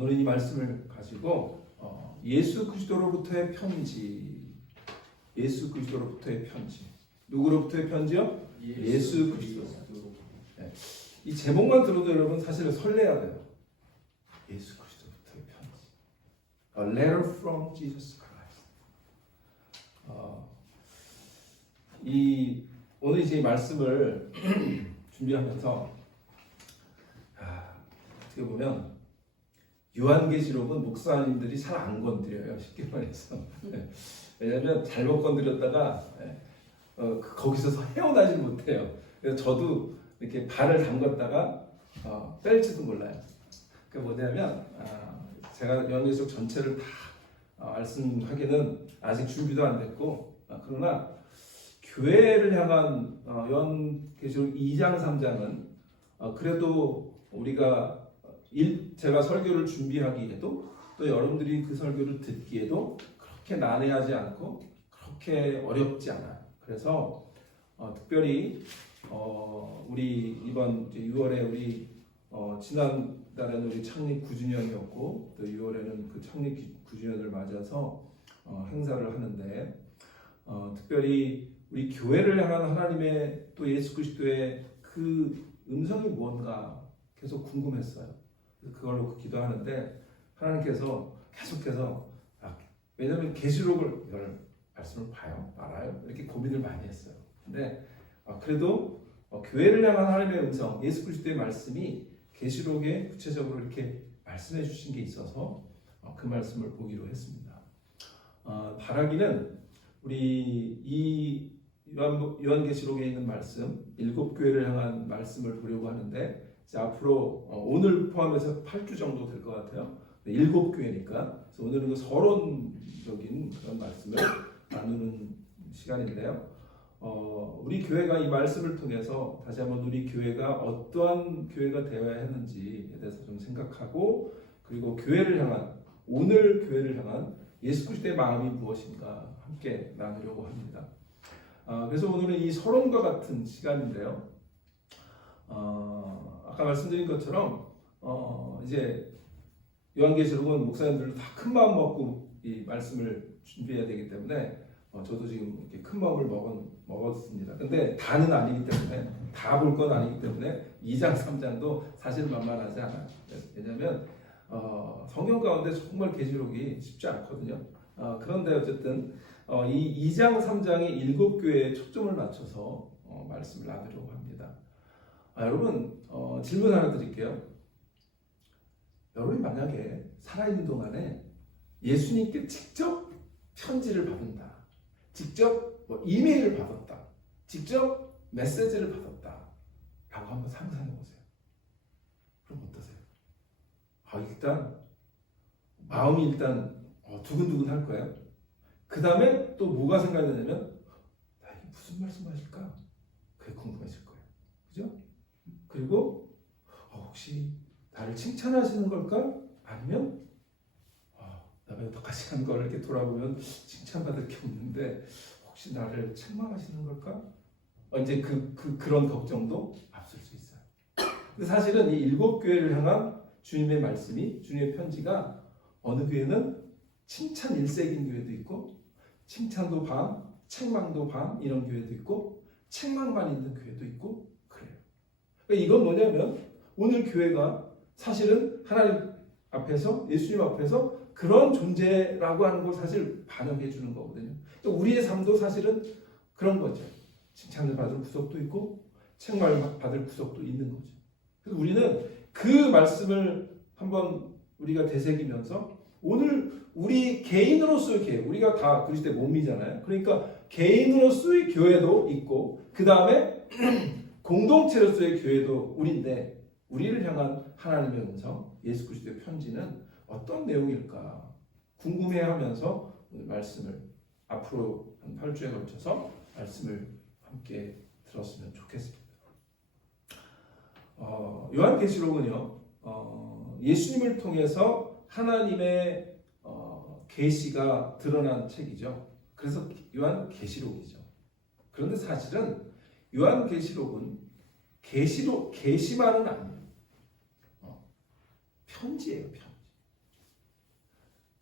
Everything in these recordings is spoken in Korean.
오늘은 이 말씀을 가지고 예수 그리스도로부터의 편지, 예수 그리스도로부터의 편지. 누구로부터의 편지요? 예수 그리스도. 네. 이 제목만 들어도 여러분 사실은 설레야 돼요. 예수 그리스도로부터의 편지. A letter from Jesus Christ. 오늘 이제 이 말씀을 준비하면서 어떻게 보면 요한계시록은 목사님들이 잘 안 건드려요. 쉽게 말해서. 왜냐하면 잘못 건드렸다가 거기서 헤어나질 못해요. 그래서 저도 이렇게 발을 담갔다가 뺄지도 몰라요. 그게 뭐냐면 제가 요한계시록 전체를 다 말씀하기는 아직 준비도 안 됐고 그러나 교회를 향한 요한계시록 2장 3장은 그래도 우리가 제가 설교를 준비하기에도 또 여러분들이 그 설교를 듣기에도 그렇게 난해하지 않고 그렇게 어렵지 않아요. 그래서 특별히 우리 이번 이제 6월에 우리 지난달에는 우리 창립 9주년이었고 또 6월에는 그 창립 9주년을 맞아서 행사를 하는데 특별히 우리 교회를 향한 하나님의 또 예수 그리스도의 그 음성이 뭔가 계속 궁금했어요. 그걸로 기도하는데 하나님께서 계속해서 왜냐하면 계시록을 이걸 말씀을 봐요, 말아요 이렇게 고민을 많이 했어요. 근데 그래도 교회를 향한 하나님의 음성, 예수 그리스도의 말씀이 계시록에 구체적으로 이렇게 말씀해 주신 게 있어서 그 말씀을 보기로 했습니다. 바라기는 우리 이 요한계시록에 있는 말씀 7교회를 향한 말씀을 보려고 하는데 앞으로 오늘 포함해서 8주 정도 될 것 같아요. 7교회니까 그래서 오늘은 그 서론적인 그런 말씀을 나누는 시간인데요. 우리 교회가 이 말씀을 통해서 다시 한번 우리 교회가 어떠한 교회가 되어야 하는지에 대해서 좀 생각하고 그리고 교회를 향한 오늘 교회를 향한 예수 그리스도의 마음이 무엇인가 함께 나누려고 합니다. 그래서 오늘은 이 서론과 같은 시간인데요. 아까 말씀드린 것처럼 이제 요한계시록은 목사님들도 다 큰 마음 먹고 이 말씀을 준비해야 되기 때문에 저도 지금 이렇게 큰 마음을 먹었습니다. 근데 다는 아니기 때문에 다 볼 건 아니기 때문에 2장 3장도 사실 만만하지 않아요. 왜냐하면 성경 가운데 정말 계시록이 쉽지 않거든요. 그런데 어쨌든 이 2장 3장의 7교회에 초점을 맞춰서 말씀을 나누려고 합니다. 여러분 질문 하나 드릴게요. 여러분이 만약에 살아있는 동안에 예수님께 직접 편지를 받는다, 직접 이메일을 받았다, 직접 메시지를 받았다 라고 한번 상상해 보세요. 그럼 어떠세요? 일단 마음이 일단 두근두근 할 거예요. 그 다음에 또 뭐가 생각나냐면 이게 무슨 말씀하실까? 그게 궁금해질 거예요. 그죠? 그리고 혹시 나를 칭찬하시는 걸까? 아니면 내가 여태까지 한 걸 이렇게 돌아보면 칭찬받을 게 없는데 혹시 나를 책망하시는 걸까? 이제 그런 걱정도 앞설 수 있어요. 근데 사실은 이 7교회를 향한 주님의 말씀이 주님의 편지가 어느 교회는 칭찬 일색인 교회도 있고 칭찬도 반, 책망도 반 이런 교회도 있고 책망만 있는 교회도 있고 그래요. 그러니까 이건 뭐냐면 오늘 교회가 사실은 하나님 앞에서 예수님 앞에서 그런 존재라고 하는 걸 사실 반영해 주는 거거든요. 그러니까 우리의 삶도 사실은 그런 거죠. 칭찬을 받을 구석도 있고 책망을 받을 구석도 있는 거죠. 그래서 우리는 그 말씀을 한번 우리가 되새기면서 오늘 우리 개인으로서의 교회, 우리가 다 그리스도의 몸이잖아요. 그러니까 개인으로서의 교회도 있고 그 다음에 공동체로서의 교회도 우리인데 우리를 향한 하나님의 음성, 예수 그리스도의 편지는 어떤 내용일까 궁금해하면서 오늘 말씀을 앞으로 한 8주에 걸쳐서 말씀을 함께 들었으면 좋겠습니다. 요한계시록은요 예수님을 통해서 하나님의 계시가 드러난 책이죠. 그래서 요한계시록이죠. 그런데 사실은 요한계시록은 계시만은 아니에요. 편지예요, 편지.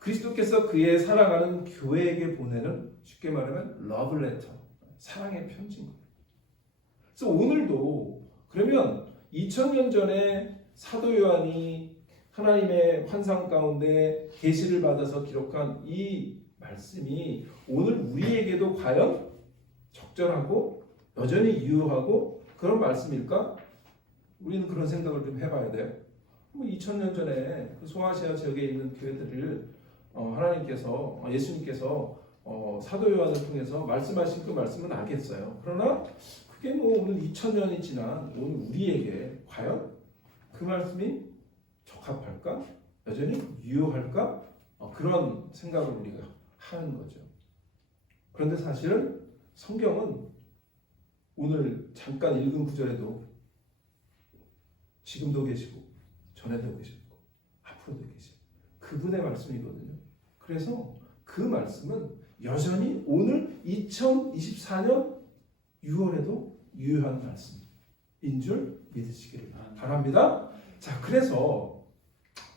그리스도께서 그의 사랑하는 교회에게 보내는 쉽게 말하면 러브레터, 사랑의 편지인 거예요. 그래서 오늘도 그러면 2000년 전에 사도 요한이 하나님의 환상 가운데 계시를 받아서 기록한 이 말씀이 오늘 우리에게도 과연 적절하고 여전히 유효하고 그런 말씀일까? 우리는 그런 생각을 좀 해봐야 돼요. 2000년 전에 그 소아시아 지역에 있는 교회들을 하나님께서 예수님께서 사도 요한을 통해서 말씀하신 그 말씀은 알겠어요. 그러나 그게 뭐 오늘 2000년이 지난 오늘 우리에게 과연 그 말씀이 적합할까? 여전히 유효할까? 그런 생각을 우리가 하는 거죠. 그런데 사실은 성경은 오늘 잠깐 읽은 구절에도 지금도 계시고 전에도 계시고 앞으로도 계시고 그분의 말씀이거든요. 그래서 그 말씀은 여전히 오늘 2024년 6월에도 유효한 말씀인 줄 믿으시기를 바랍니다. 자, 그래서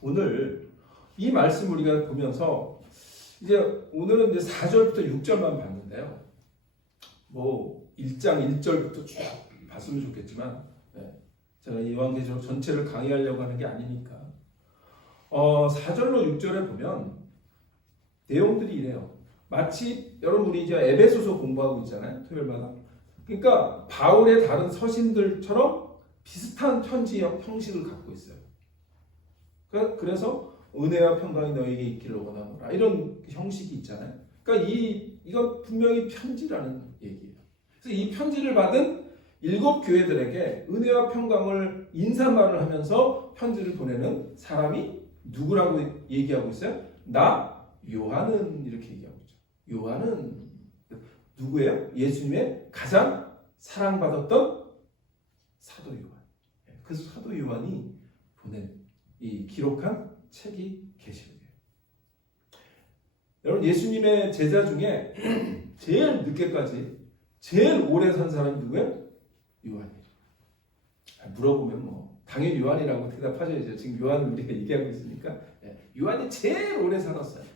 오늘 이 말씀 우리가 보면서 이제 오늘은 이제 4절부터 6절만 봤는데요. 뭐 1장 1절부터 쭉 봤으면 좋겠지만 제가 이 요한계시록 전체를 강의하려고 하는 게 아니니까 4절로 6절에 보면 내용들이 이래요. 마치 여러분 우리 이제 에베소서 공부하고 있잖아요. 토요일마다. 그러니까 바울의 다른 서신들처럼 비슷한 편지형 형식을 갖고 있어요. 그래서 은혜와 평강이 너에게 있기를 원하노라 이런 형식이 있잖아요. 그러니까 이건 분명히 편지라는 얘기예요. 그래서 이 편지를 받은 7 교회들에게 은혜와 평강을 인사말을 하면서 편지를 보내는 사람이 누구라고 얘기하고 있어요? 나 요한은 이렇게 얘기하고 있죠. 요한은 누구예요? 예수님의 가장 사랑받았던 사도 요한. 그래서 사도 요한이 보낸 이 기록한 책이 계시록이에요. 여러분 예수님의 제자 중에 제일 늦게까지 제일 오래 산 사람이 누구예요? 요한이에요. 물어보면 뭐 당연히 요한이라고 대답하셔야죠. 지금 요한을 우리가 얘기하고 있으니까 요한이 제일 오래 살았어요.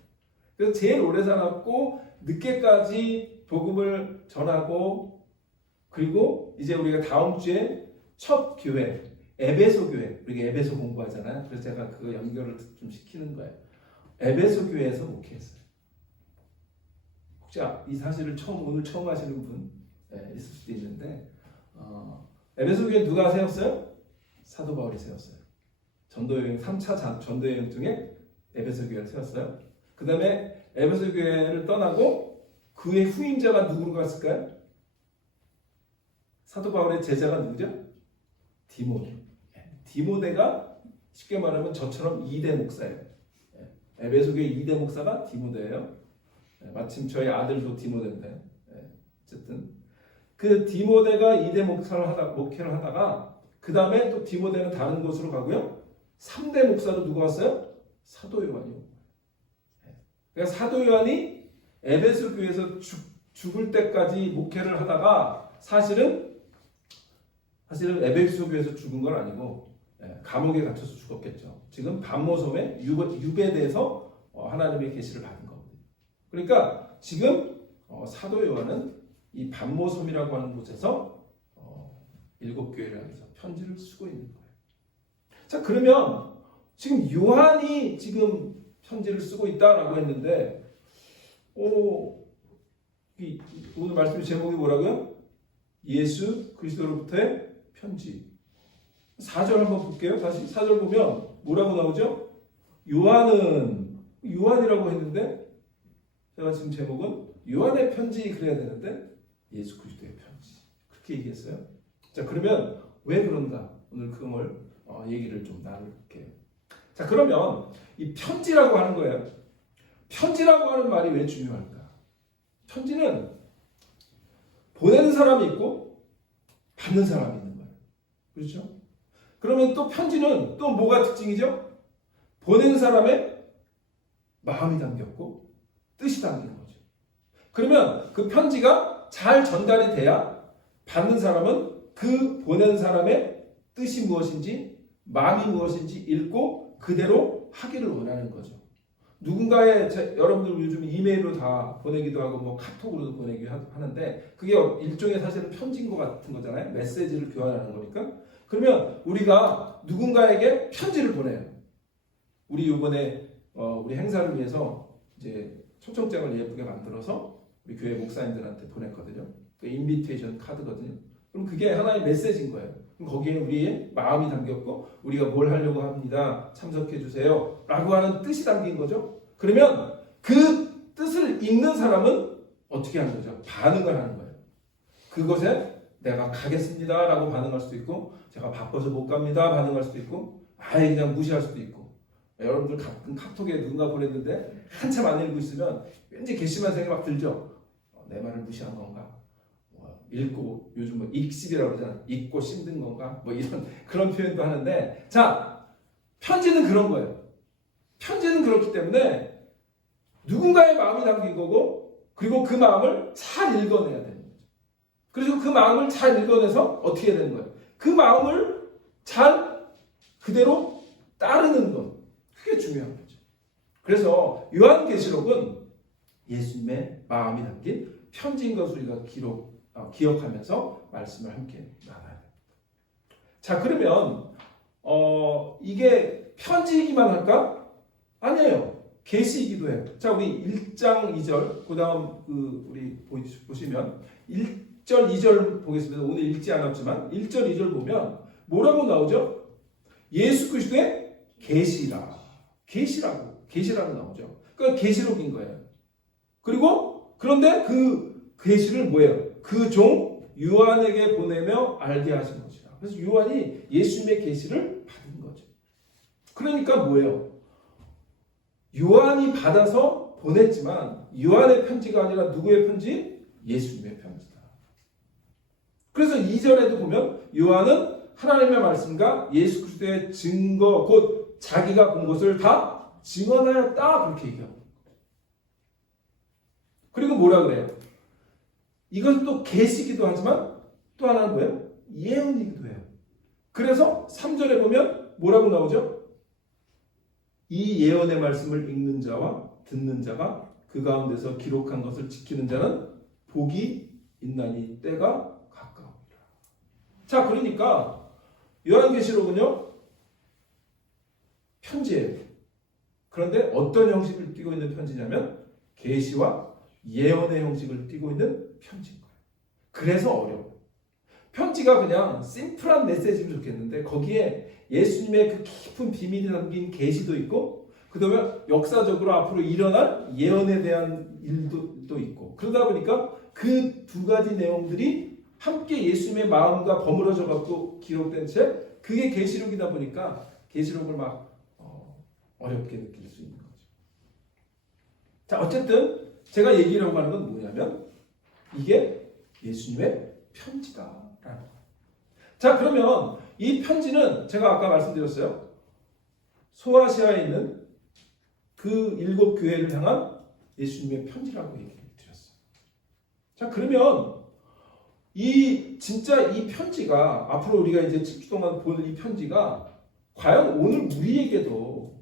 그래서 제일 오래 살았고 늦게까지 복음을 전하고 그리고 이제 우리가 다음 주에 첫 교회 에베소 교회 우리가 에베소 공부하잖아요. 그래서 제가 그 연결을 좀 시키는 거예요. 에베소 교회에서 목회했어요. 혹시 이 사실을 오늘 처음 하시는 분 있을 수도 있는데 에베소 교회 누가 세웠어요? 사도 바울이 세웠어요. 전도여행 3차 전도여행 중에 에베소 교회를 세웠어요. 그 다음에 에베소 교회를 떠나고 그의 후임자가 누구로 갔을까요? 사도 바울의 제자가 누구죠? 디모데. 디모데가 쉽게 말하면 저처럼 2대 목사예요. 에베소 교회 2대 목사가 디모데예요. 마침 저희 아들도 디모데인데 어쨌든 그 디모데가 2대 목회를 하다가 그 다음에 또 디모데는 다른 곳으로 가고요. 3대 목사로 누가 왔어요? 사도 요한이요. 그러니까 사도 요한이 에베소 교회에서 죽을 때까지 목회를 하다가 사실은 에베소 교회에서 죽은 건 아니고 감옥에 갇혀서 죽었겠죠. 지금 반모섬에 유배돼서 하나님의 계시를 받은 거거든요. 그러니까 지금 사도 요한은 이 반모섬이라고 하는 곳에서 7 교회를 향해서 편지를 쓰고 있는 거예요. 자, 그러면 지금 요한이 지금 편지를 쓰고 있다라고 했는데 오늘 말씀 제목이 뭐라고요? 예수 그리스도로부터의 편지. 4절 한번 볼게요. 다시 4절 보면 뭐라고 나오죠? 요한이라고 했는데 제가 지금 제목은 요한의 편지 그래야 되는데 예수 그리스도의 편지 그렇게 얘기했어요. 자, 그러면 왜 그런가? 오늘 그걸 얘기를 좀 나눌게요. 자, 그러면 이 편지라고 하는 거예요. 편지라고 하는 말이 왜 중요할까? 편지는 보내는 사람이 있고 받는 사람이 있는 거예요. 그렇죠? 그러면 또 편지는 또 뭐가 특징이죠? 보내는 사람의 마음이 담겼고 뜻이 담긴 거죠. 그러면 그 편지가 잘 전달이 돼야 받는 사람은 그 보낸 사람의 뜻이 무엇인지 마음이 무엇인지 읽고 그대로 하기를 원하는 거죠. 여러분들 요즘 이메일로 다 보내기도 하고 뭐 카톡으로도 보내기도 하는데 그게 일종의 사실은 편지인 것 같은 거잖아요. 메시지를 교환하는 거니까. 그러면 우리가 누군가에게 편지를 보내요. 우리 이번에 우리 행사를 위해서 이제 초청장을 예쁘게 만들어서 우리 교회 목사님들한테 보냈거든요. 그 인비테이션 카드거든요. 그럼 그게 하나의 메시지인 거예요. 그럼 거기에 우리의 마음이 담겼고 우리가 뭘 하려고 합니다. 참석해 주세요. 라고 하는 뜻이 담긴 거죠. 그러면 그 뜻을 읽는 사람은 어떻게 하는 거죠? 반응을 하는 거예요. 그것에 내가 가겠습니다 라고 반응할 수도 있고 제가 바빠서 못 갑니다 반응할 수도 있고 아예 그냥 무시할 수도 있고 여러분들 가끔 카톡에 누군가 보냈는데 한참 안 읽고 있으면 왠지 괘씸한 생각이 막 들죠. 내 말을 무시한 건가? 읽고 요즘 뭐 읽씹이라고 그러잖아. 읽고 씹는 건가? 뭐 이런 그런 표현도 하는데 자 편지는 그런 거예요. 편지는 그렇기 때문에 누군가의 마음이 담긴 거고 그리고 그 마음을 잘 읽어내야 되는 거죠. 그래서 그 마음을 잘 읽어내서 어떻게 해야 되는 거예요? 그 마음을 잘 그대로 따르는 것 그게 중요한 거죠. 그래서 요한계시록은 예수님의 마음이 담긴 편지인 것을 우리가 기억하면서 말씀을 함께 나눠야 됩니다. 자 그러면 이게 편지이기만 할까? 아니에요. 계시이기도 해요. 자 우리 1장 2절 그 다음 우리 보시면 1절 2절 보겠습니다. 오늘 읽지 않았지만 1절 2절 보면 뭐라고 나오죠? 예수 그리스도의 계시라고 나오죠. 그러니까 계시록인 거예요. 그리고 그런데 그 계시를 뭐예요? 그 종 요한에게 보내며 알게 하신 것이라. 그래서 요한이 예수님의 계시를 받은 거죠. 그러니까 뭐예요? 요한이 받아서 보냈지만 요한의 편지가 아니라 누구의 편지? 예수님의 편지다. 그래서 2절에도 보면 요한은 하나님의 말씀과 예수 그리스도의 증거 곧 자기가 본 것을 다 증언하였다 그렇게 얘기합니다. 그리고 뭐라 그래요? 이건 또 계시기도 하지만 또 하나는 뭐예요? 예언이기도 해요. 그래서 3절에 보면 뭐라고 나오죠? 이 예언의 말씀을 읽는 자와 듣는 자가 그 가운데서 기록한 것을 지키는 자는 복이 있나니 때가 가까우니라. 자 그러니까 요한계시록은요 편지예요. 그런데 어떤 형식을 띠고 있는 편지냐면 계시와 예언의 형식을 띠고 있는 편지인 거예요. 그래서 어려워요. 편지가 그냥 심플한 메시지면 좋겠는데 거기에 예수님의 그 깊은 비밀이 담긴 계시도 있고 그 다음에 역사적으로 앞으로 일어날 예언에 대한 일도 있고 그러다 보니까 그 두 가지 내용들이 함께 예수님의 마음과 버무려져 갖고 기록된 책 그게 계시록이다 보니까 계시록을 막 어렵게 느낄 수 있는 거죠. 자 어쨌든 제가 얘기하려고 하는 건 뭐냐면 이게 예수님의 편지다라는 거예요. 자 그러면 이 편지는 제가 아까 말씀드렸어요. 소아시아에 있는 그 7 교회를 향한 예수님의 편지라고 얘기를 드렸어요. 자 그러면 진짜 이 편지가 앞으로 우리가 이제 7주 동안 보는 이 편지가 과연 오늘 우리에게도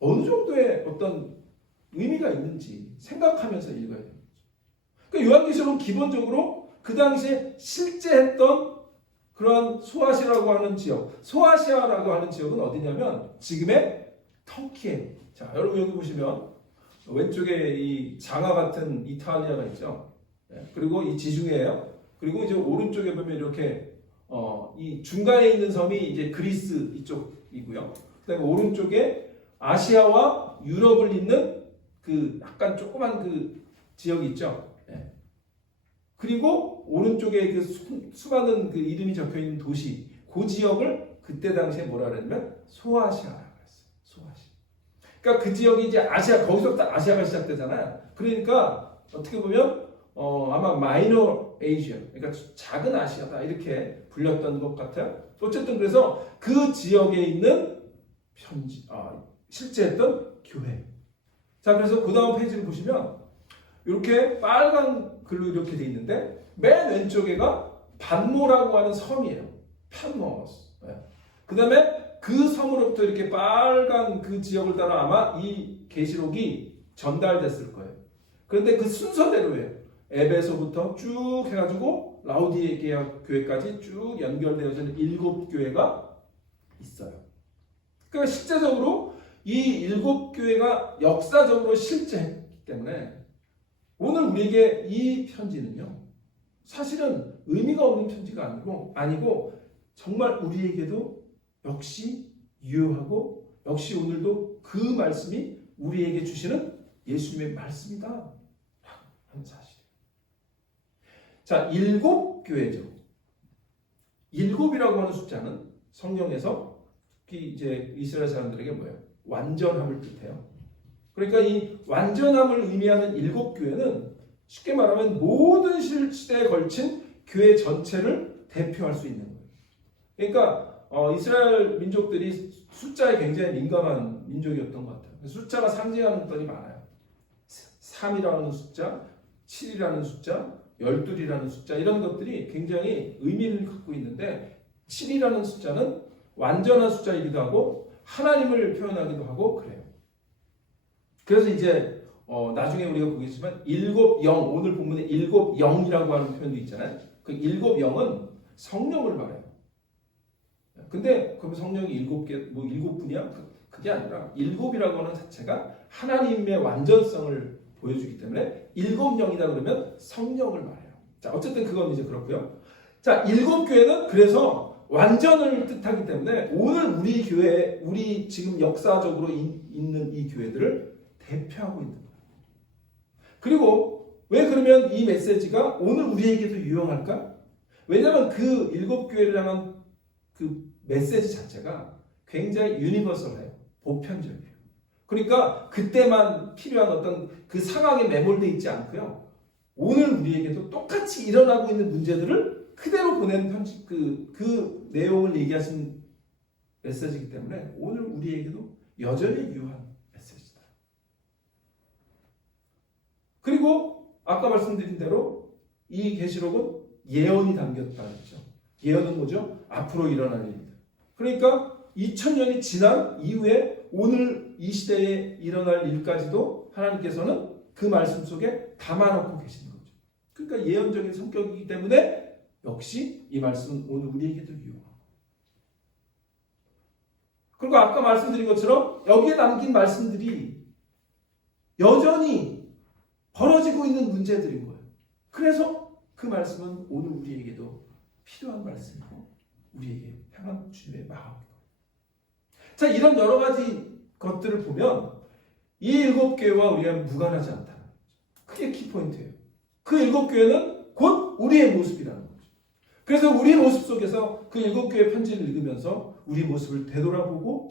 어느 정도의 어떤 의미가 있는지 생각하면서 읽어야 됩니다. 그러니까 요한계시록은 기본적으로 그 당시에 실제 했던 그러한 소아시아라고 하는 지역, 소아시아라고 하는 지역은 어디냐면 지금의 터키에. 자, 여러분 여기 보시면 왼쪽에 이 장화 같은 이탈리아가 있죠. 그리고 이 지중해예요. 그리고 이제 오른쪽에 보면 이렇게 이 중간에 있는 섬이 이제 그리스 이쪽이고요. 그다음에 오른쪽에 아시아와 유럽을 잇는 그 약간 조그만 그 지역이 있죠. 그리고 오른쪽에 그 수많은 그 이름이 적혀 있는 도시, 그 지역을 그때 당시에 뭐라 그랬냐면 소아시아라고 했어요. 소아시아. 그러니까 그 지역이 이제 아시아, 거기서부터 아시아가 시작되잖아요. 그러니까 어떻게 보면 아마 마이너 에이시아, 그러니까 작은 아시아다 이렇게 불렸던 것 같아요. 어쨌든 그래서 그 지역에 있는 실제 했던 교회. 자, 그래서 그 다음 페이지를 보시면 이렇게 빨간 글로 이렇게 돼 있는데 맨 왼쪽에가 반모라고 하는 섬이에요. 판모스. 그 다음에 그 섬으로부터 이렇게 빨간 그 지역을 따라 아마 이 계시록이 전달됐을 거예요. 그런데 그 순서대로예요. 에베소부터 쭉 해가지고 라우디게아 교회까지 쭉 연결되어져 있는 7교회가 있어요. 그러니까 실제적으로 이 7교회가 역사적으로 실제했기 때문에 오늘 우리에게 이 편지는요, 사실은 의미가 없는 편지가 아니고 정말 우리에게도 역시 유효하고 역시 오늘도 그 말씀이 우리에게 주시는 예수님의 말씀이다 하는 사실이에요. 자, 7교회죠. 7이라고 하는 숫자는 성경에서 이제 이스라엘 사람들에게 뭐예요? 완전함을 뜻해요. 그러니까 이 완전함을 의미하는 7교회는 쉽게 말하면 모든 시대에 걸친 교회 전체를 대표할 수 있는 거예요. 그러니까 이스라엘 민족들이 숫자에 굉장히 민감한 민족이었던 것 같아요. 숫자가 상징하는 것들이 많아요. 3이라는 숫자, 7이라는 숫자, 12이라는 숫자, 이런 것들이 굉장히 의미를 갖고 있는데 7이라는 숫자는 완전한 숫자이기도 하고 하나님을 표현하기도 하고 그래요. 그래서 이제 나중에 우리가 보겠지만 7영, 오늘 본문에 7영이라고 하는 표현도 있잖아요. 그 7영은 성령을 말해요. 근데 그럼 성령이 7개, 뭐 7분이야? 그게 아니라 7이라고 하는 자체가 하나님의 완전성을 보여주기 때문에 7영이다 그러면 성령을 말해요. 자, 어쨌든 그건 이제 그렇고요. 자, 7교회는 그래서 완전을 뜻하기 때문에 오늘 우리 교회, 우리 지금 역사적으로 있는 이 교회들을 대표하고 있는 거예요. 그리고 왜 그러면 이 메시지가 오늘 우리에게도 유용할까? 왜냐하면 그 7교회를 향한 그 메시지 자체가 굉장히 유니버설해요. 보편적이에요. 그러니까 그때만 필요한 어떤 그 상황에 매몰되어 있지 않고요. 오늘 우리에게도 똑같이 일어나고 있는 문제들을 그대로 보낸 편지, 그 내용을 얘기하신 메시지이기 때문에 오늘 우리에게도 여전히 유효한 메시지다. 그리고 아까 말씀드린 대로 이 계시록은 예언이 담겼다 했죠. 예언은 뭐죠? 앞으로 일어날 일입니다. 그러니까 2000년이 지난 이후에 오늘 이 시대에 일어날 일까지도 하나님께서는 그 말씀 속에 담아놓고 계시는 거죠. 그러니까 예언적인 성격이기 때문에 역시 이 말씀은 오늘 우리에게도 유효하고, 그리고 아까 말씀드린 것처럼 여기에 남긴 말씀들이 여전히 벌어지고 있는 문제들인 거예요. 그래서 그 말씀은 오늘 우리에게도 필요한 말씀이고 우리에게 향한 주님의 마음이고. 자, 이런 여러 가지 것들을 보면 이 7교회와 우리가 무관하지 않다는 거죠. 그게 키포인트예요. 그 7교회는 곧 우리의 모습이라는 거죠. 그래서 우리의 모습 속에서 그 7교회 편지를 읽으면서 우리 모습을 되돌아보고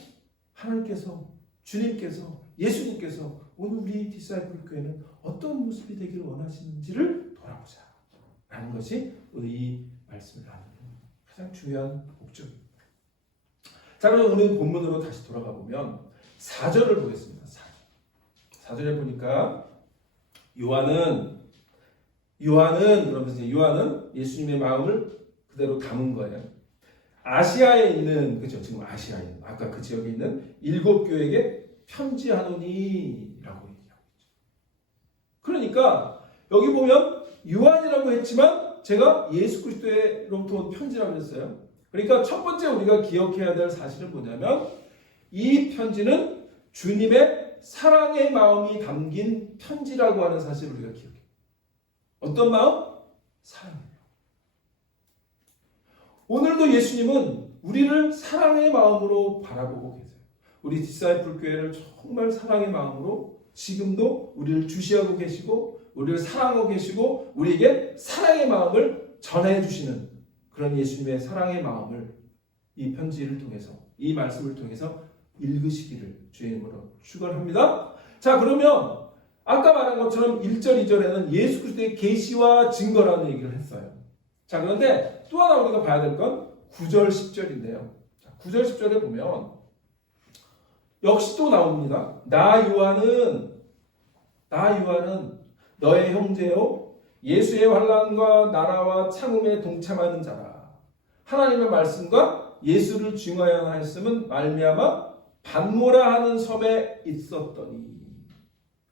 하나님께서, 주님께서, 예수님께서 오늘 우리 디사이플 교회는 어떤 모습이 되기를 원하시는지를 돌아보자 라는 것이 오늘 이 말씀을 나누는 가장 중요한 목적입니다. 자, 그럼 오늘 본문으로 다시 돌아가 보면 4절을 보겠습니다. 4절에 보니까 요한은 그러면서 요한은 예수님의 마음을 그대로 담은 거예요. 아시아에 있는, 그죠? 지금 아시아에 있는, 아까 그 지역에 있는 7교회에게 편지하노니라고 얘기하고 있죠. 그러니까 여기 보면 요한이라고 했지만 제가 예수 그리스도로부터 온 편지라고 했어요. 그러니까 첫 번째 우리가 기억해야 될 사실은 뭐냐면 이 편지는 주님의 사랑의 마음이 담긴 편지라고 하는 사실을 우리가 기억해요. 어떤 마음? 사랑이에요. 오늘도 예수님은 우리를 사랑의 마음으로 바라보고 계세요. 우리 디사이플 교회를 정말 사랑의 마음으로 지금도 우리를 주시하고 계시고 우리를 사랑하고 계시고 우리에게 사랑의 마음을 전해주시는 그런 예수님의 사랑의 마음을 이 편지를 통해서, 이 말씀을 통해서 읽으시기를 주님으로 축원합니다. 자, 그러면 아까 말한 것처럼 1절, 2절에는 예수 그리스도의 계시와 증거라는 얘기를 했어요. 자, 그런데 또 하나 우리가 봐야 될 건 9절, 10절인데요. 9절, 10절에 보면 역시 또 나옵니다. 나 요한은 너의 형제요 예수의 환난과 나라와 참음에 동참하는 자라. 하나님의 말씀과 예수를 증하여 하였음은 말미암아 반모라 하는 섬에 있었더니.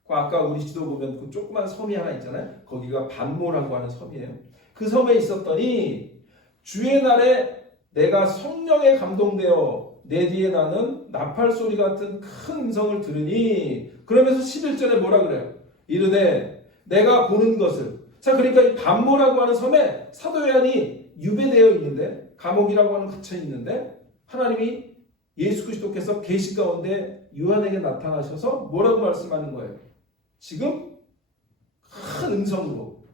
아까 우리 지도 보면 그 조그만 섬이 하나 있잖아요. 거기가 반모라고 하는 섬이에요. 그 섬에 있었더니 주의 날에 내가 성령에 감동되어 내 뒤에 나는 나팔 소리 같은 큰 음성을 들으니. 그러면서 11절에 뭐라 그래요? 이르되 내가 보는 것을. 자, 그러니까 이 반모라고 하는 섬에 사도 요한이 유배되어 있는데, 감옥이라고 하는 갇혀 있는데, 하나님이 예수 그리스도께서 계시 가운데 요한에게 나타나셔서 뭐라고 말씀하는 거예요? 지금 큰 음성으로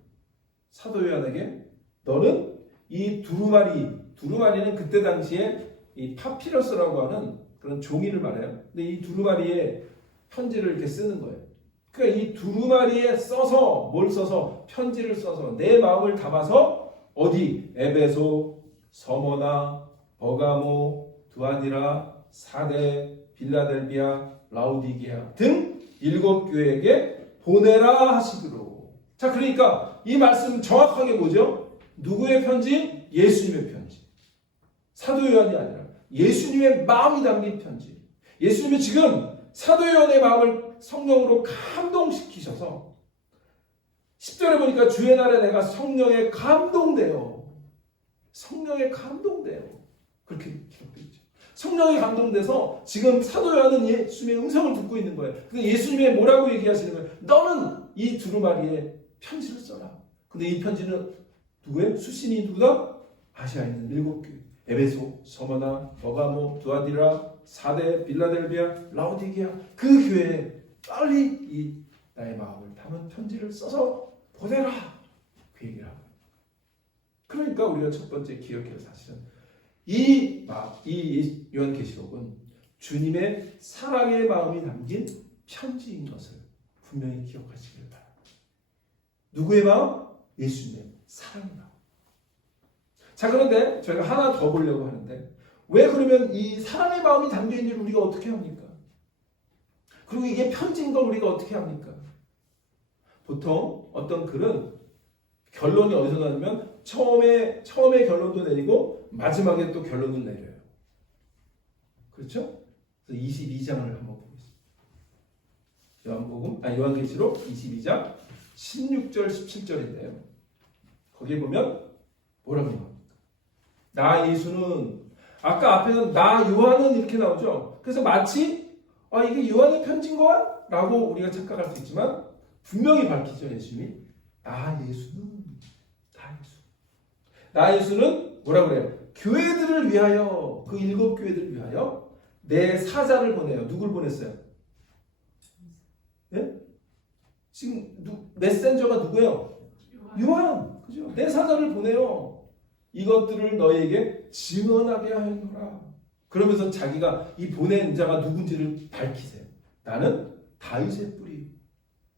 사도 요한에게 너는 이 두루마리는 그때 당시에 이 파피러스라고 하는 그런 종이를 말해요. 근데 이 두루마리에 편지를 이렇게 쓰는 거예요. 그러니까 이 두루마리에 써서, 뭘 써서? 편지를 써서 내 마음을 담아서 어디? 에베소, 서머나, 버가모, 두아디라, 사데, 빌라델비아, 라우디게아 등 7교회에게 보내라 하시기로. 자, 그러니까 이 말씀 정확하게 뭐죠? 누구의 편지? 예수님의 편지. 사도 요한이 아니라 예수님의 마음이 담긴 편지. 예수님이 지금 사도 요한의 마음을 성령으로 감동시키셔서 10절에 보니까 주의 날에 내가 성령에 감동되어 그렇게 기록되어 있죠. 성령에 감동돼서 지금 사도 요한은 예수님의 음성을 듣고 있는 거예요. 근데 예수님이 뭐라고 얘기하시는 거예요? 너는 이 두루마리에 편지를 써라. 근데 이 편지는 누구의? 수신이 누구다? 아시아에 있는 7교회. 에베소, 서머나, 버가모, 두아디라, 사데, 빌라델비아, 라우디게아 그 교회에 빨리 이 나의 마음을 담은 편지를 써서 보내라. 그 얘기를 하고. 그러니까 우리가 첫 번째 기억해야 할 사실은 이 요한계시록은 주님의 사랑의 마음이 담긴 편지인 것을 분명히 기억하시길 바랍니다. 누구의 마음? 예수님의 사랑의 마음. 자, 그런데 저희가 하나 더 보려고 하는데 왜 그러면 이 사랑의 마음이 담겨있는 일 우리가 어떻게 합니까? 그리고 이게 편지인 걸 우리가 어떻게 합니까? 보통 어떤 글은 결론이 어디서 나냐면 처음에 결론도 내리고 마지막에 또 결론을 내려요. 그렇죠? 그래서 22장을 한번 보겠습니다. 요한계시록 22장 16절 17절인데요. 거기에 보면 뭐라고 합니까? 나 예수는, 아까 앞에는 나 요한은 이렇게 나오죠. 그래서 마치 이게 요한의 편지인 거야? 라고 우리가 착각할 수 있지만 분명히 밝히죠. 예수님이 나 예수는 뭐라 그래요? 교회들을 위하여, 그 7교회들을 위하여 내 사자를 보내요. 누굴 보냈어요? 네? 지금 메신저가 누구예요? 요한. 그죠? 내 사자를 보내요. 이것들을 너에게 증언하게 하여라. 그러면서 자기가 이 보낸 자가 누군지를 밝히세요. 나는 다윗의 뿌리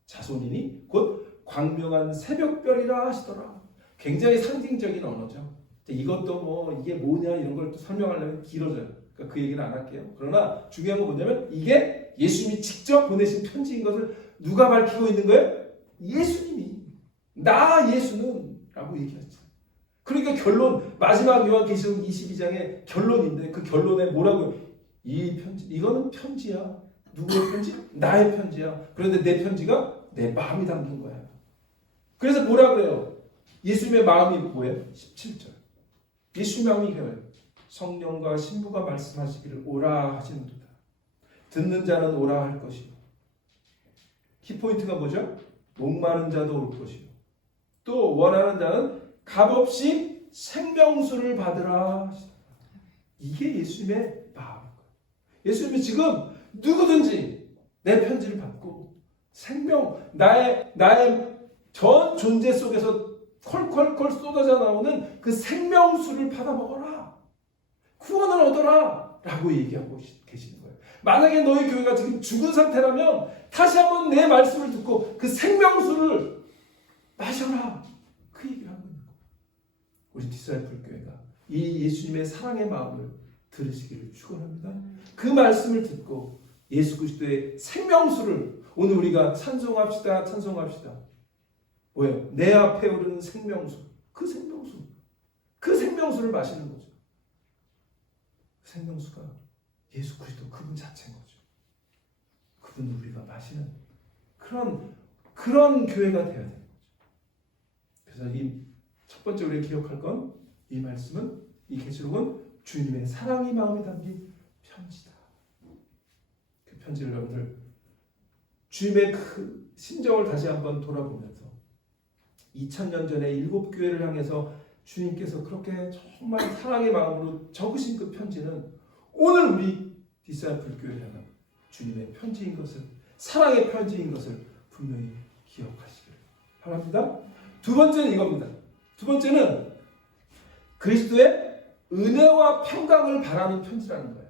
자손이니 곧 광명한 새벽별이라 하시더라. 굉장히 상징적인 언어죠. 이것도 이게 뭐냐 이런 걸 또 설명하려면 길어져요. 그러니까 그 얘기는 안 할게요. 그러나 중요한 건 뭐냐면 이게 예수님이 직접 보내신 편지인 것을 누가 밝히고 있는 거예요? 예수님이. 나 예수는 라고 얘기하죠. 그러니까 결론, 마지막 요한계시록 22장의 결론인데 그 결론에 뭐라고요? 이 편지, 이거는 편지야. 누구의 편지? 나의 편지야. 그런데 내 편지가 내 마음이 담긴 거야. 그래서 뭐라 그래요? 예수님의 마음이 뭐예요? 17절. 예수님의 마음이 이거예요. 성령과 신부가 말씀하시기를 오라 하시는도다. 듣는 자는 오라 할 것이요. 키포인트가 뭐죠? 목마른 자도 올 것이요. 또 원하는 자는 값없이 생명수를 받으라 하시더라. 이게 예수님의 마음인 거예요. 예수님이 지금 누구든지 내 편지를 받고 생명, 나의 전 존재 속에서 콜콜콜 쏟아져 나오는 그 생명수를 받아 먹어라. 구원을 얻어라. 라고 얘기하고 계시는 거예요. 만약에 너희 교회가 지금 죽은 상태라면 다시 한번 내 말씀을 듣고 그 생명수를 마셔라. 그 얘기를 하고 있는 거예요. 우리 디사이플 교회가 이 예수님의 사랑의 마음을 들으시기를 축원합니다. 그 말씀을 듣고 예수 그리스도의 생명수를 오늘 우리가 찬송합시다. 뭐예요? 내 앞에 오르는 생명수. 그 생명수를 마시는 거죠. 생명수가 예수 그리스도 그분 자체인 거죠. 그분을 우리가 마시는 그런 교회가 되어야 되는 거죠. 그래서 이 첫 번째 우리가 기억할 건 이 말씀은, 이 계시록은 주님의 사랑이 마음이 담긴 편지다. 그 편지를 여러분들 주님의 그 심정을 다시 한번 돌아보면서 2000년 전에 7교회를 향해서 주님께서 그렇게 정말 사랑의 마음으로 적으신 그 편지는 오늘 우리 디사이플 교회를 향한 주님의 편지인 것을, 사랑의 편지인 것을 분명히 기억하시길 바랍니다. 두 번째는 이겁니다. 두 번째는 그리스도의 은혜와 평강을 바라는 편지라는 거예요.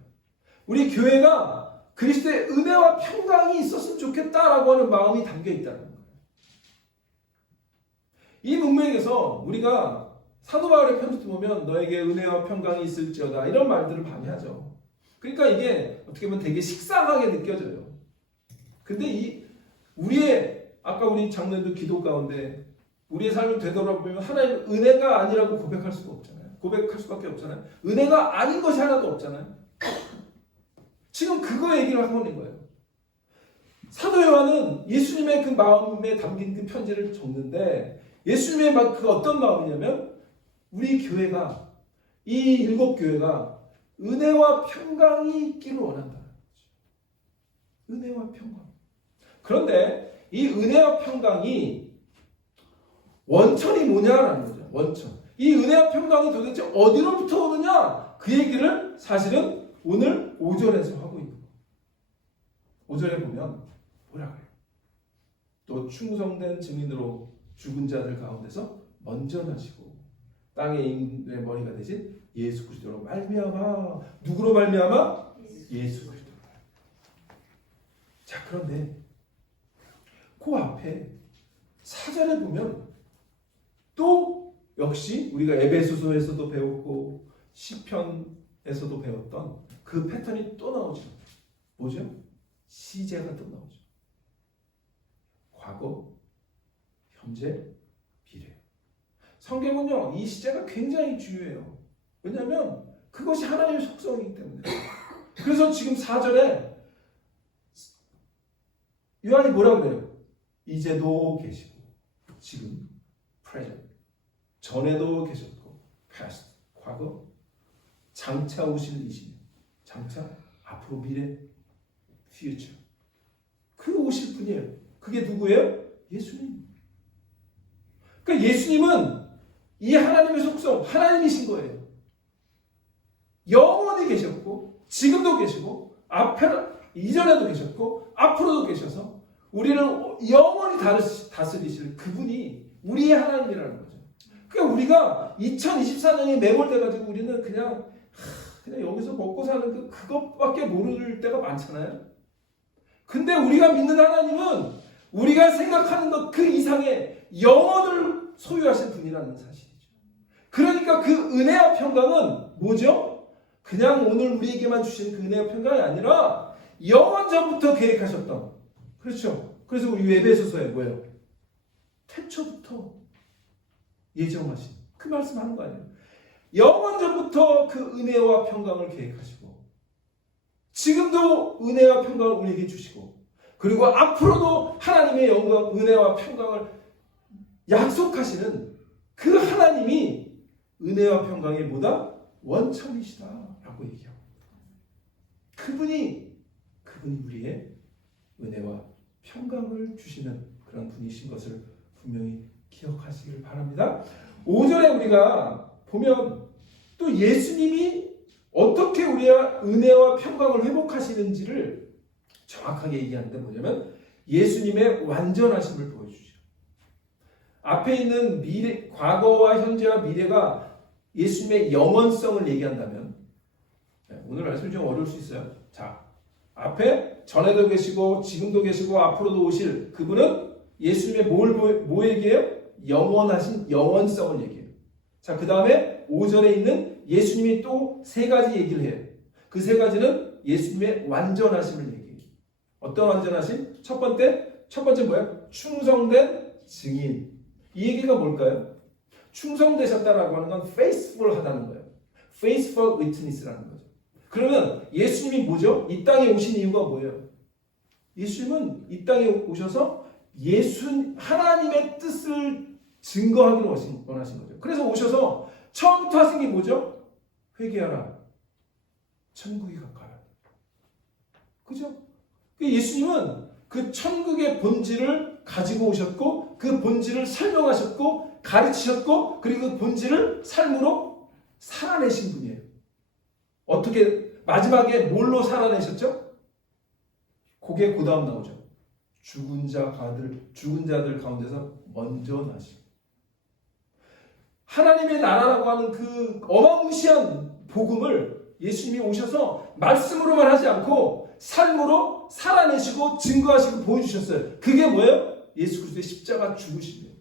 우리 교회가 그리스도의 은혜와 평강이 있었으면 좋겠다라고 하는 마음이 담겨 있다는 거예요. 이 문맥에서 우리가 사도 바울의 편지도 보면 너에게 은혜와 평강이 있을지어다 이런 말들을 많이 하죠. 그러니까 이게 어떻게 보면 되게 식상하게 느껴져요. 근데 우리의 아까 우리 장로님도 기도 가운데 우리의 삶을 되돌아보면 하나님의 은혜가 아니라고 고백할 수가 없잖아요. 고백할 수밖에 없잖아요. 은혜가 아닌 것이 하나도 없잖아요. 지금 그거 얘기를 하고 있는 거예요. 사도 요한은 예수님의 그 마음에 담긴 그 편지를 적는데 예수님의 그 어떤 마음이냐면 우리 교회가, 이 7교회가 은혜와 평강이 있기를 원한다는 거죠. 은혜와 평강. 그런데 이 은혜와 평강이 원천이 뭐냐라는 거죠. 원천. 이 은혜와 평강이 도대체 어디로부터 오느냐? 그 얘기를 사실은 오늘 5절에서 하고 있는 거예요. 5절에 보면 뭐라 그래요? 또 충성된 증인으로 죽은 자들 가운데서 먼저 나시고 땅의 인의 머리가 되신 예수 그리스도로 말미암아. 누구로 말미암아? 예수 그리스도로. 자, 그런데 그 앞에 4절에 보면 또 역시 우리가 에베소서에서도 배웠고 시편에서도 배웠던 그 패턴이 또 나오죠. 뭐죠? 시제가 또 나오죠. 과거, 현재, 미래. 성경은요, 이 시제가 굉장히 중요해요. 왜냐하면 그것이 하나님의 속성이기 때문에. 그래서 지금 4절에 요한이 뭐라 그래요? 이제도 계시고, 지금, present. 전에도 계셨고, past, 과거, 장차 오실 이신, 장차, 앞으로 미래, future. 그 오실 분이에요. 그게 누구예요? 예수님. 그러니까 예수님은 이 하나님의 속성, 하나님이신 거예요. 영원히 계셨고, 지금도 계시고, 이전에도 계셨고, 앞으로도 계셔서 우리를 영원히 다스리실 그분이 우리의 하나님이라는 거죠. 그러니까 우리가 2024년이 매몰돼가지고 우리는 그냥 여기서 먹고 사는 그것밖에 모를 때가 많잖아요. 근데 우리가 믿는 하나님은 우리가 생각하는 것 그 이상의 영혼을 소유하신 분이라는 사실이죠. 그러니까 그 은혜와 평강은 뭐죠? 그냥 오늘 우리에게만 주신 그 은혜와 평강이 아니라 영원 전부터 계획하셨던, 그렇죠? 그래서 우리 에베소서에 뭐예요? 태초부터 예정하신 그 말씀하는 거 아니에요? 영원 전부터 그 은혜와 평강을 계획하시고 지금도 은혜와 평강을 우리에게 주시고 그리고 앞으로도 하나님의 영광, 은혜와 평강을 약속하시는 그 하나님이 은혜와 평강의 뭐다? 원천이시다라고 얘기하고 그분이 우리의 은혜와 평강을 주시는 그런 분이신 것을 분명히 기억하시길 바랍니다. 5절에 우리가 보면 또 예수님이 어떻게 우리의 은혜와 평강을 회복하시는지를 정확하게 얘기하는데 뭐냐면 예수님의 완전하심을 보여주죠. 앞에 있는 미래, 과거와 현재와 미래가 예수님의 영원성을 얘기한다면 오늘 말씀이 좀 어려울 수 있어요. 자, 앞에 전에도 계시고 지금도 계시고 앞으로도 오실 그분은 예수님의 뭐 얘기해요? 영원하신 영원성을 얘기해요. 자, 그 다음에 5절에 있는 예수님이 또 세 가지 얘기를 해요. 그 세 가지는 예수님의 완전하심을 얘기해요. 어떤 완전하심? 첫 번째 뭐야? 충성된 증인. 이 얘기가 뭘까요? 충성되셨다라고 하는 건 faithful 하다는 거예요. faithful witness라는 거죠. 그러면 예수님이 뭐죠? 이 땅에 오신 이유가 뭐예요? 예수님은 이 땅에 오셔서 하나님의 뜻을 증거하기를 원하신 거죠. 그래서 오셔서 처음부터 하신 게 뭐죠? 회개하라. 천국이 가까이. 그죠? 예수님은 그 천국의 본질을 가지고 오셨고 그 본질을 설명하셨고 가르치셨고 그리고 그 본질을 삶으로 살아내신 분이에요. 어떻게 마지막에 뭘로 살아내셨죠? 그게 그 다음 나오죠. 죽은 자들 가운데서 먼저 나시고 하나님의 나라라고 하는 그 어마무시한 복음을 예수님이 오셔서 말씀으로만 하지 않고 삶으로 살아내시고 증거하시고 보여주셨어요. 그게 뭐예요? 예수 그리스도의 십자가 죽으심이에요.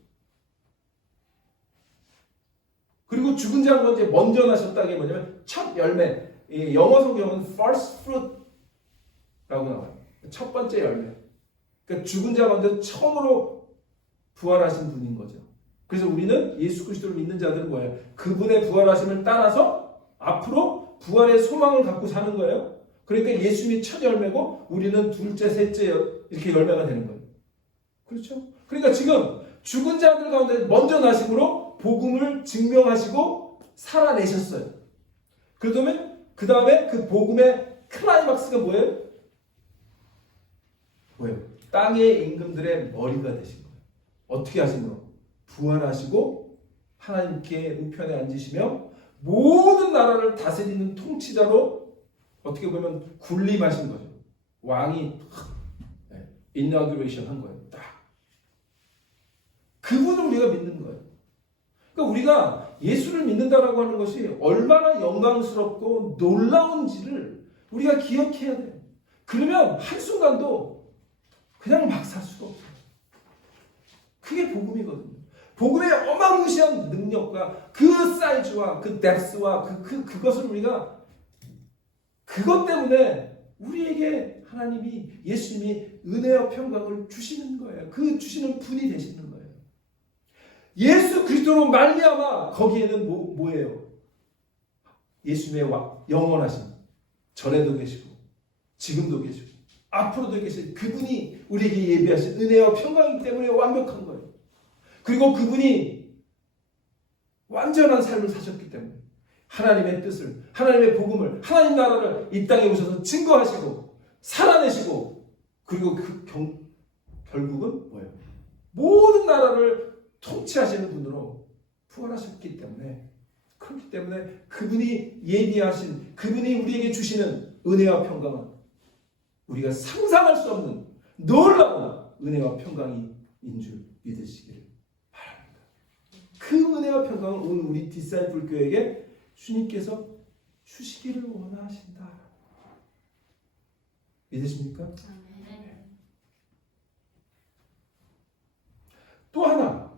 그리고 죽은 자가 이제 먼저 나셨다는 게 뭐냐면 첫 열매. 영어 성경은 first fruit라고 나와요. 첫 번째 열매. 그러니까 죽은 자 가운데 처음으로 부활하신 분인 거죠. 그래서 우리는 예수 그리스도를 믿는 자들은 뭐예요? 그분의 부활하심을 따라서 앞으로 부활의 소망을 갖고 사는 거예요. 그러니까 예수님이 첫 열매고 우리는 둘째, 셋째 이렇게 열매가 되는 거예요. 그렇죠? 그러니까 지금 죽은 자들 가운데 먼저 나심으로 복음을 증명하시고 살아내셨어요. 그 다음에 그 복음의 클라이막스가 뭐예요? 땅의 임금들의 머리가 되신 거예요. 어떻게 하신 거예요? 부활하시고 하나님께 우편에 앉으시며 모든 나라를 다스리는 통치자로 어떻게 보면 군림하신 거죠. 왕이 인너그레이션 한 거예요. 딱. 그분을 우리가 믿는 거예요. 그러니까 우리가 예수를 믿는다라고 하는 것이 얼마나 영광스럽고 놀라운지를 우리가 기억해야 돼요. 그러면 한순간도 그냥 막 살 수가 없어요. 그게 복음이거든요. 복음의 어마무시한 능력과 그 사이즈와 그 뎁스와 그것을 우리가 그것 때문에 우리에게 하나님이 예수님이 은혜와 평강을 주시는 거예요. 그 주시는 분이 되시는 거예요. 예수 그리스도로 말미암아 거기에는 뭐예요? 예수님의 영원하신 전에도 계시고 지금도 계시고 앞으로도 계신 그분이 우리에게 예비하신 은혜와 평강이기 때문에 완벽한 거예요. 그리고 그분이 완전한 삶을 사셨기 때문에 하나님의 뜻을, 하나님의 복음을, 하나님 나라를 이 땅에 오셔서 증거하시고 살아내시고 그리고 결국은 뭐예요? 모든 나라를 통치하시는 분으로 부활하셨기 때문에 그렇기 때문에 그분이 예비하신 그분이 우리에게 주시는 은혜와 평강은 우리가 상상할 수 없는 놀라운 은혜와 평강인 줄 믿으시기를 바랍니다. 그 은혜와 평강을 오늘 우리 디사이플 교회에게 주님께서 주시기를 원하신다. 믿으십니까? 또 하나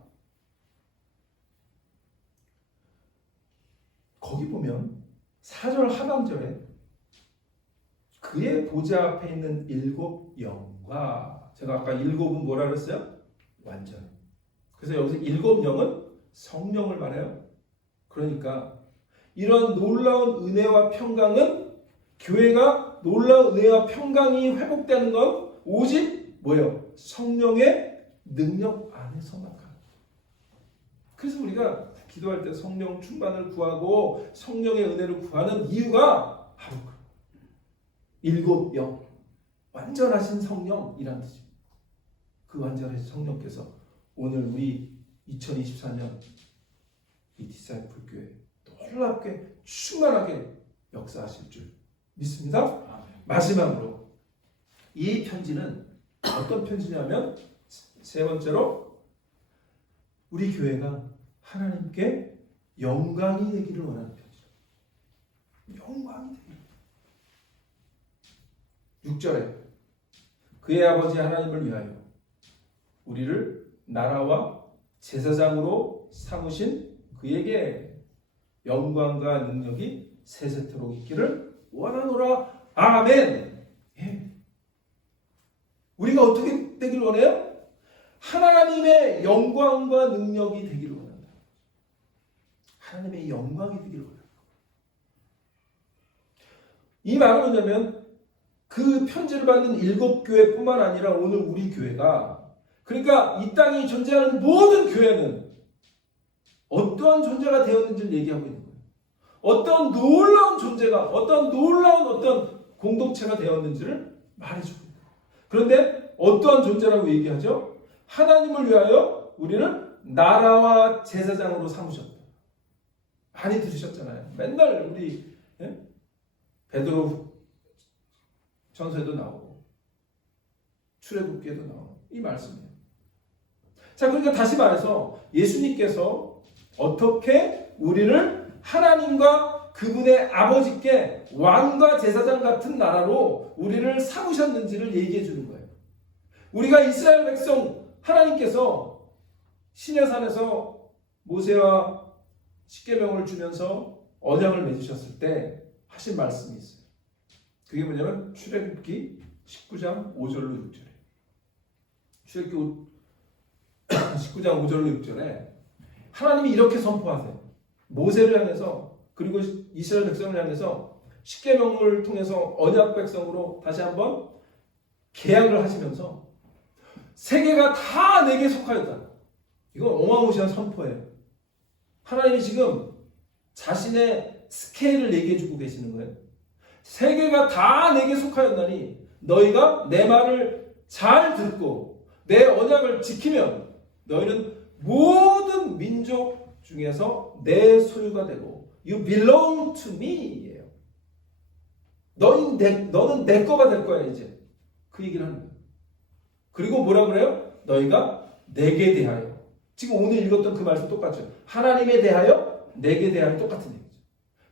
거기 보면 4절 하반절에 그의 보좌 앞에 있는 7 영과 제가 아까 7은 뭐라 그랬어요? 완전. 그래서 여기서 7 영은 성령을 말해요. 그러니까 이런 놀라운 은혜와 평강은 교회가 놀라운 은혜와 평강이 회복되는 건 오직 뭐예요? 성령의 능력 안에서만 가요. 그래서 우리가 기도할 때 성령 충만을 구하고 성령의 은혜를 구하는 이유가 바로 7 영 완전하신 성령이란 뜻입니다. 그 완전하신 성령께서 오늘 우리 2024년 이 디사이플 교회 놀랍게 충만하게 역사하실 줄 믿습니다. 마지막으로 이 편지는 어떤 편지냐면 세 번째로 우리 교회가 하나님께 영광이 되기를 원하는 편지죠. 영광이 되기를. 6절에 그의 아버지 하나님을 위하여 우리를 나라와 제사장으로 삼으신 그에게 영광과 능력이 세세토록 있기를 원하노라. 아멘. 예. 우리가 어떻게 되길 원해요? 하나님의 영광과 능력이 되기를 원한다. 하나님의 영광이 되기를 원한다. 이 말은 뭐냐면 그 편지를 받는 7교회뿐만 아니라 오늘 우리 교회가, 그러니까 이 땅에 존재하는 모든 교회는 어떠한 존재가 되었는지를 얘기하고 있는 거예요. 어떤 놀라운 존재가, 어떤 놀라운 어떤 공동체가 되었는지를 말해주고 있는 거예요. 그런데 어떠한 존재라고 얘기하죠? 하나님을 위하여 우리를 나라와 제사장으로 삼으셨다. 많이 들으셨잖아요. 맨날 우리 베드로 전서에도 나오고 출애굽기에도 나오고 이 말씀이에요. 자, 그러니까 다시 말해서 예수님께서 어떻게 우리를 하나님과 그분의 아버지께 왕과 제사장 같은 나라로 우리를 삼으셨는지를 얘기해 주는 거예요. 우리가 이스라엘 백성, 하나님께서 시내산에서 모세와 십계명을 주면서 언약을 맺으셨을 때 하신 말씀이 있어요. 그게 뭐냐면 출애굽기 19장 5절로 6절에, 출애굽기 19장 5절로 6절에 하나님이 이렇게 선포하세요. 모세를 향해서, 그리고 이스라엘 백성을 향해서 십계명을 통해서 언약 백성으로 다시 한번 계약을 하시면서 세계가 다 내게 속하였다. 이건 어마무시한 선포예요. 하나님이 지금 자신의 스케일을 얘기해 주고 계시는 거예요. 세계가 다 내게 속하였나니 너희가 내 말을 잘 듣고 내 언약을 지키면 너희는 모든 민족 중에서 내 소유가 되고 You belong to me 예요. 너는 내 거가 될 거야 이제. 그 얘기를 하는 거예요. 그리고 뭐라 그래요? 너희가 내게 대하여. 지금 오늘 읽었던 그 말씀 똑같죠. 하나님에 대하여, 내게 대하여 똑같은 얘기죠.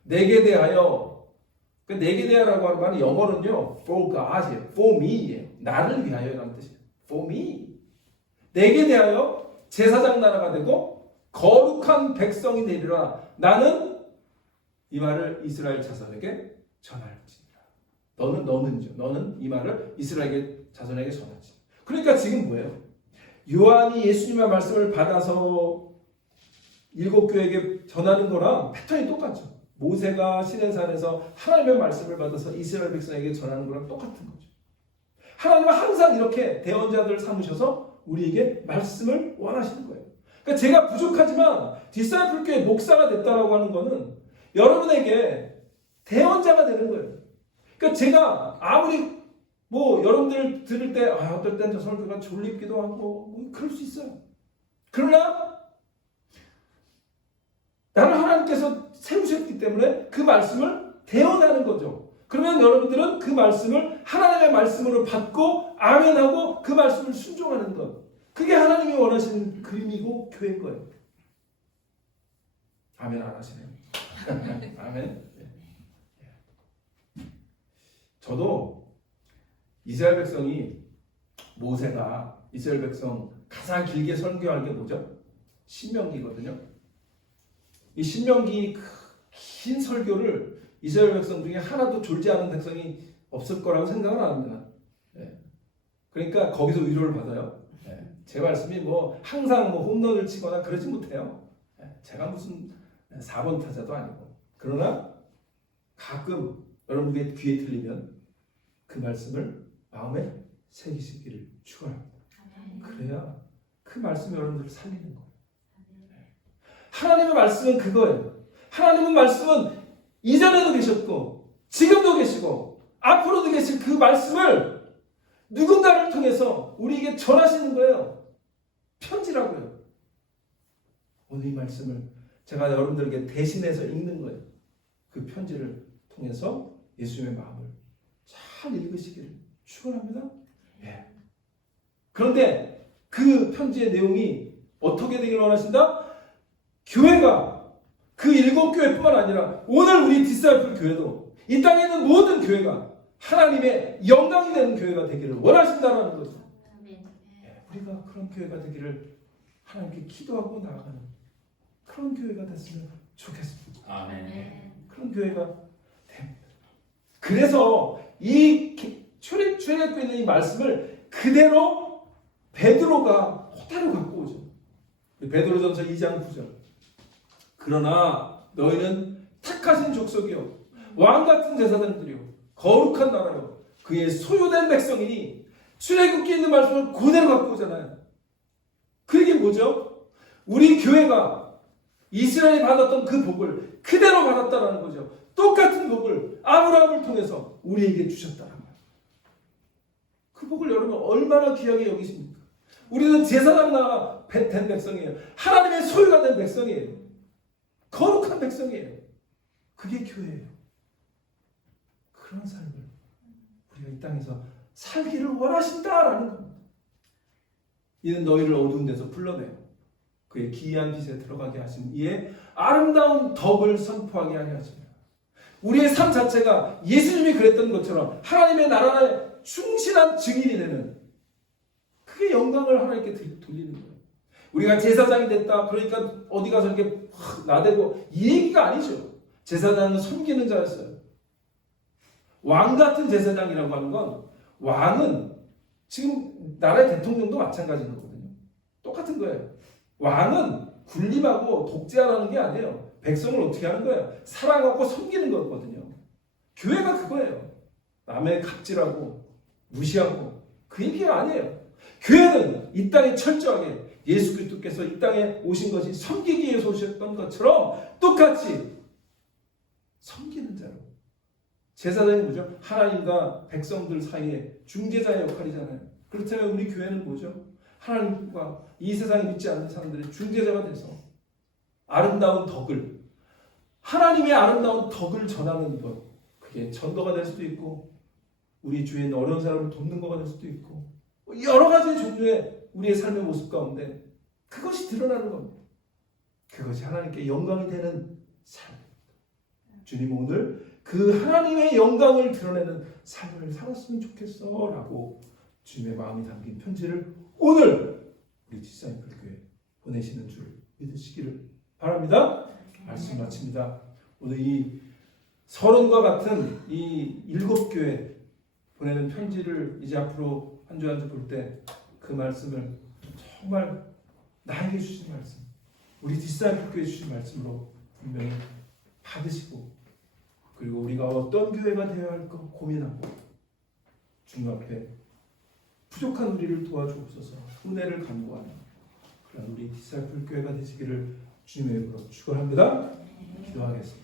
내게 대하여. 그 내게 대하라고 하는 말은 영어는요, for God이에요. for me예요. 나를 위하여라는 뜻이에요. for me. 내게 대하여 제사장 나라가 되고 거룩한 백성이 되리라. 나는 이 말을 이스라엘 자손에게 전할지니라. 너는 이 말을 이스라엘 자손에게 전할지. 그러니까 지금 뭐예요? 요한이 예수님의 말씀을 받아서 7교회에게 전하는 거랑 패턴이 똑같죠. 모세가 시내산에서 하나님의 말씀을 받아서 이스라엘 백성에게 전하는 거랑 똑같은 거죠. 하나님은 항상 이렇게 대언자들을 삼으셔서 우리에게 말씀을 원하시는 거예요. 그러니까 제가 부족하지만 디사이플 교회 목사가 됐다라고 하는 거는 여러분에게 대언자가 되는 거예요. 그러니까 제가 아무리 여러분들 들을 때 어떨 땐 저 설교가 졸립기도 하고 그럴 수 있어요. 그러나 나를 하나님께서 세우셨기 때문에 그 말씀을 대언하는 거죠. 그러면 여러분들은 그 말씀을 하나님의 말씀으로 받고 아멘하고 그 말씀을 순종하는 것. 그게 하나님이 원하시는 그림이고 교회인 거예요. 아멘 안 하시네요. 아멘. 저도 이스라엘 백성이, 모세가 이스라엘 백성 가장 길게 설교한 게 뭐죠? 신명기거든요. 이 신명기 긴 설교를 이스라엘 백성 중에 하나도 졸지 않은 백성이 없을 거라고 생각을 안 합니다. 그러니까 거기서 위로를 받아요. 제 말씀이 항상 홈런을 치거나 그러지 못해요. 제가 무슨 4번 타자도 아니고. 그러나 가끔 여러분의 귀에 들리면 그 말씀을 마음에 새기시기를 축원합니다. 그래야 그 말씀이 여러분들을 살리는 거예요. 하나님의 말씀은 그거예요. 하나님의 말씀은 이전에도 계셨고 지금도 계시고 앞으로도 계실 그 말씀을 누군가를 통해서 우리에게 전하시는 거예요. 편지라고요. 오늘 이 말씀을 제가 여러분들에게 대신해서 읽는 거예요. 그 편지를 통해서 예수님의 마음을 잘 읽으시기를 축원합니다. 그런데 그 편지의 내용이 어떻게 되기를 원하신다? 교회가 그 7교회뿐만 아니라 오늘 우리 디사이플 교회도 이 땅에 있는 모든 교회가 하나님의 영광이 되는 교회가 되기를 원하신다는 거죠. 우리가 그런 교회가 되기를 하나님께 기도하고 나아가는 그런 교회가 됐으면 좋겠습니다. 아멘. 그런 교회가 됩니다. 그래서 이 출애굽에 있는 이 말씀을 그대로 베드로가 그대로 갖고 오죠. 베드로전서 2장 9절. 그러나 너희는 택하신 족속이요 왕 같은 제사장들이요 거룩한 나라요. 그의 소유된 백성이니 출애굽기에 있는 말씀을 그대로 갖고 오잖아요. 그 얘기 뭐죠? 우리 교회가 이스라엘이 받았던 그 복을 그대로 받았다라는 거죠. 똑같은 복을 아브라함을 통해서 우리에게 주셨다는 거예요. 그 복을 여러분 얼마나 귀하게 여기십니까? 우리는 제사장 나라 된 백성이에요. 하나님의 소유가 된 백성이에요. 거룩한 백성이에요. 그게 교회예요. 그런 삶을 우리가 이 땅에서 살기를 원하신다라는 겁니다. 이는 너희를 어두운 데서 불러내요. 그의 기이한 빛에 들어가게 하신 이의 아름다운 덕을 선포하게 하려 하시며 우리의 삶 자체가 예수님이 그랬던 것처럼 하나님의 나라의 충실한 증인이 되는 그게 영광을 하나님께 돌리는 거예요. 우리가 제사장이 됐다 그러니까 어디 가서 이렇게 나대고 이 얘기가 아니죠. 제사장은 섬기는 자였어요. 왕 같은 제사장이라고 하는 건 왕은 지금 나라의 대통령도 마찬가지인 거거든요. 똑같은 거예요. 왕은 군림하고 독재하라는 게 아니에요. 백성을 어떻게 하는 거예요? 사랑하고 섬기는 거거든요. 교회가 그거예요. 남의 갑질하고 무시하고 그 얘기가 아니에요. 교회는 이 땅에 철저하게 예수 그리스도께서 이 땅에 오신 것이 섬기기 위해서 오셨던 것처럼 똑같이 섬기는 자로. 제사장이 뭐죠? 하나님과 백성들 사이에 중재자의 역할이잖아요. 그렇다면 우리 교회는 뭐죠? 하나님과 이 세상에 믿지 않는 사람들의 중재자가 돼서 아름다운 덕을, 하나님의 아름다운 덕을 전하는 것, 그게 전도가 될 수도 있고 우리 주위에 있는 어려운 사람을 돕는 거가 될 수도 있고 여러 가지 종류의 우리의 삶의 모습 가운데 그것이 드러나는 겁니다. 그것이 하나님께 영광이 되는 삶입니다. 주님 오늘 그 하나님의 영광을 드러내는 삶을 살았으면 좋겠어 라고 주님의 마음이 담긴 편지를 오늘 우리 디사이플교회에 보내시는 줄 믿으시기를 바랍니다. 말씀 마칩니다. 오늘 이 서론과 같은 이 7교회 보내는 편지를 이제 앞으로 한 주 한 주 볼 때 그 말씀을 정말 나에게 주신 말씀, 우리 디사이플교회에 주신 말씀으로 분명히 받으시고 그리고 우리가 어떤 교회가 되어야 할까 고민하고 주님 앞에 부족한 우리를 도와주옵소서 은혜를 간구하는 그런 우리 디사이플 교회가 되시기를 주님의 이름으로 축원합니다. 기도하겠습니다.